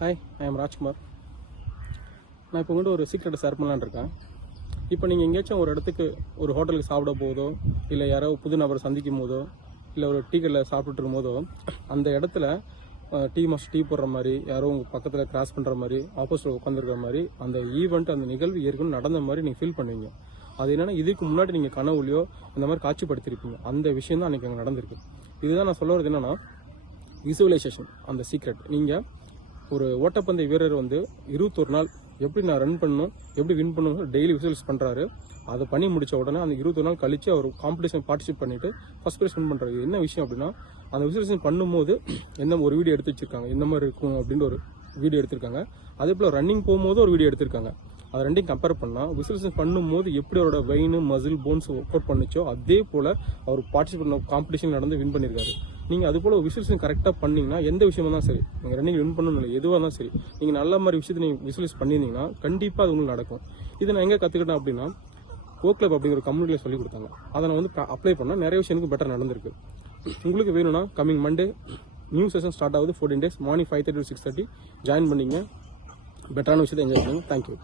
Hi, I am Rajkumar. நான் இப்போ உங்கள்கிட்ட ஒரு சீக்ரெட்டை ஷேர் பண்ணலான்னு இருக்கேன். இப்போ நீங்கள் எங்கேயாச்சும் ஒரு இடத்துக்கு, ஒரு ஹோட்டலுக்கு சாப்பிட போதோ, இல்லை யாரோ புது நபரை சந்திக்கும் போதோ, இல்லை ஒரு டீ கடையில் சாப்பிட்டுட்டு இருக்கும் போதோ, அந்த இடத்துல டீ மாஸ்டர் டீ போடுற மாதிரி, யாரோ உங்கள் பக்கத்தில் கிராஸ் பண்ணுற மாதிரி, ஆப்போசிட்டில் உட்காந்துருக்கிற மாதிரி, அந்த ஈவெண்ட், அந்த நிகழ்வு ஏற்கனவே நடந்த மாதிரி நீங்கள் ஃபீல் பண்ணுவீங்க. அது என்னென்னா, இதுக்கு முன்னாடி நீங்கள் கனவுலையோ இந்த மாதிரி காட்சிப்படுத்திருப்பீங்க. அந்த விஷயம் தான் அன்றைக்கி அங்கே நடந்திருக்கு. இதுதான் நான் சொல்ல வரது என்னென்னா, விசுவலைசேஷன், அந்த சீக்ரெட். நீங்கள் ஒரு ஓட்டப்பந்தய வீரர் 21 நாள் எப்படி நான் ரன் பண்ணணும், எப்படி வின் பண்ணணும் டெய்லி விசுவலைஸ் பண்ணுறாரு. அதை பண்ணி முடிச்ச உடனே அந்த 21 நாள் கழிச்சு அவர் காம்படிஷன் பார்ட்டிசிபேட் பண்ணிட்டு ஃபர்ஸ்ட் ப்ரைஸ் வின் பண்ணுறாரு. என்ன விஷயம் அப்படின்னா, அந்த விசுவலைசேஷன் பண்ணும்போது என்ன ஒரு வீடியோ எடுத்து வச்சிருக்காங்க, எந்த மாதிரி இருக்கும் அப்படின்ற ஒரு வீடியோ எடுத்திருக்காங்க. அதே போல் ரன்னிங் போகும்போது ஒரு வீடியோ எடுத்திருக்காங்க. அதை ரெண்டையும் கம்பேர் பண்ணால், விசுவலைசேஷன் பண்ணும்போது எப்படி அவரோட vein, muscle, bones work out பண்ணிச்சோ அதே போல் அவர் பார்ட்டிசிபேட் காம்படிஷன் நடந்து வின் பண்ணியிருக்காரு. நீங்கள் அது போல் விசுவலைசேஷன் கரெக்டாக பண்ணிங்கன்னா, எந்த விஷயமா தான் சரி, நீங்கள் ரன்னிங் வின் பண்ணணும் இல்லை, எதுவாக தான் சரி, நீங்கள் நல்ல மாதிரி விஷயத்தை நீங்கள் விசுவலைஸ் பண்ணியிருந்தீங்கன்னா கண்டிப்பாக அது உங்களுக்கு நடக்கும். இதை நான் எங்கே கற்றுக்கிட்டேன் அப்படின்னா, ஓ கிளப் அப்படிங்கிற கம்யூனிட்டியில் சொல்லி கொடுத்தாங்க. அதை நான் அப்ளை பண்ணால் நிறைய விஷயம் எனக்கு பெட்டர் நடந்திருக்கு. உங்களுக்கு வேணும்னா coming Monday new session start ஆகுது. 14 days மார்னிங் 5:30 to 6:30 ஜாயின் பண்ணிங்க. பெட்டரான விஷயத்தை என்ஜாய் பண்ணுங்க. தேங்க்யூ.